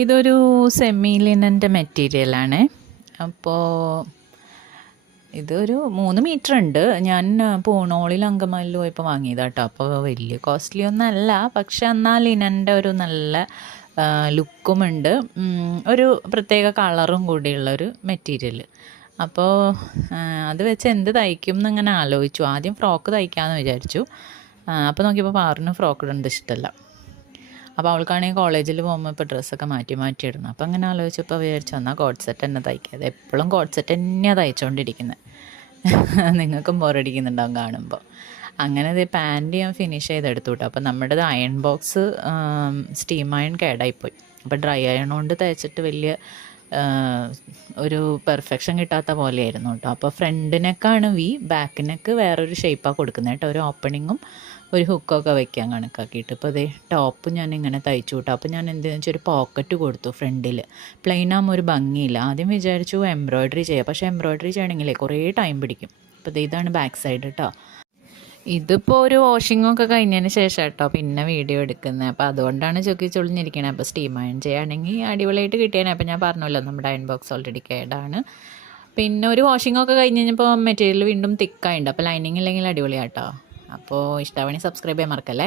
ഇതൊരു സെമി ലിനൻ്റെ മെറ്റീരിയലാണ്. അപ്പോൾ ഇതൊരു 3 മീറ്റർ ഉണ്ട്. ഞാൻ പൂണോളിൽ അങ്കമാലിൽ പോയപ്പോൾ വാങ്ങിയതാണ് കേട്ടോ. അപ്പോൾ വലിയ കോസ്റ്റ്ലി ഒന്നും അല്ല, പക്ഷെ എന്നാൽ ലിനൻ്റെ ഒരു നല്ല ലുക്കുമുണ്ട്, ഒരു പ്രത്യേക കളറും കൂടിയുള്ളൊരു മെറ്റീരിയൽ. അപ്പോൾ അത് വെച്ച് എന്ത് തയ്ക്കും എന്നിങ്ങനെ ആലോചിച്ചു. ആദ്യം ഫ്രോക്ക് തയ്ക്കാമെന്ന് വിചാരിച്ചു. അപ്പോൾ നോക്കിയപ്പോൾ പാറിന് ഫ്രോക്ക് ഇടുന്നത് ഇഷ്ടമല്ല. അപ്പോൾ അവൾക്കാണെങ്കിൽ കോളേജിൽ പോകുമ്പോൾ ഇപ്പോൾ ഡ്രസ്സൊക്കെ മാറ്റി ഇടുന്നു. അപ്പോൾ അങ്ങനെ ആലോചിച്ചപ്പോൾ വിചാരിച്ചു എന്നാൽ കോഡ് സെറ്റ് തന്നെ തയ്ക്കാതെ. എപ്പോഴും കോഡ് സെറ്റ് തന്നെയാണ് തയ്ച്ചുകൊണ്ടിരിക്കുന്നത്. നിങ്ങൾക്കും ബോറടിക്കുന്നുണ്ടാവും കാണുമ്പോൾ. അങ്ങനെ ഇത് പാൻറ്റ് ഞാൻ ഫിനിഷ് ചെയ്തെടുത്തു കേട്ടോ. അപ്പോൾ നമ്മുടേത് അയൺ ബോക്സ് സ്റ്റീം അയൺ കേടായിപ്പോയി. അപ്പോൾ ഡ്രൈ അയൺ കൊണ്ട് തയ്ച്ചിട്ട് വലിയ ഒരു പെർഫെക്ഷൻ കിട്ടാത്ത പോലെയായിരുന്നു കേട്ടോ. അപ്പോൾ ഫ്രണ്ടിനൊക്കെയാണ് വി, ബാക്കിനൊക്കെ വേറൊരു ഷേപ്പാണ് കൊടുക്കുന്നത് കേട്ടോ. ഒരു ഓപ്പണിങ്ങും ഒരു ഹുക്കൊക്കെ വയ്ക്കാൻ കണക്കാക്കിയിട്ട്. ഇപ്പോൾ അതേ ടോപ്പ് ഞാൻ ഇങ്ങനെ തയ്ച്ചു കേട്ടോ. അപ്പോൾ ഞാൻ എന്തെന്ന് വെച്ചാൽ ഒരു പോക്കറ്റ് കൊടുത്തു ഫ്രണ്ടിൽ. പ്ലെയിനാകുമ്പോൾ ഒരു ഭംഗിയില്ല. ആദ്യം വിചാരിച്ചു എംബ്രോയ്ഡറി ചെയ്യാം, പക്ഷേ എംബ്രോയ്ഡറി ചെയ്യണമെങ്കിലേ കുറേ ടൈം പിടിക്കും. അപ്പോൾ ഇതാണ് ബാക്ക് സൈഡ് കേട്ടോ. ഇതിപ്പോൾ ഒരു വാഷിങ്ങൊക്കെ കഴിഞ്ഞതിന് ശേഷം കേട്ടോ പിന്നെ വീഡിയോ എടുക്കുന്നത്. അപ്പോൾ അതുകൊണ്ടാണ് ചൊളിഞ്ഞിരിക്കണത്. അപ്പോൾ സ്റ്റീം അയൺ ചെയ്യുകയാണെങ്കിൽ അടിപൊളിയായിട്ട് കിട്ടിയേനെ. അപ്പോൾ ഞാൻ പറഞ്ഞല്ലോ നമ്മുടെ അയൺ ബോക്സ് ഓൾറെഡി കേടാണ്. പിന്നെ ഒരു വാഷിങ്ങൊക്കെ കഴിഞ്ഞ് കഴിഞ്ഞപ്പോൾ മെറ്റീരിയൽ വീണ്ടും തിക്കായിട്ടുണ്ട്. അപ്പോൾ ലൈനിങ് ഇല്ലെങ്കിൽ അടിപൊളിയാട്ടോ. അപ്പോൾ ഇഷ്ടമാണെങ്കിൽ സബ്സ്ക്രൈബ് ചെയ്യാൻ മറക്കല്ലേ.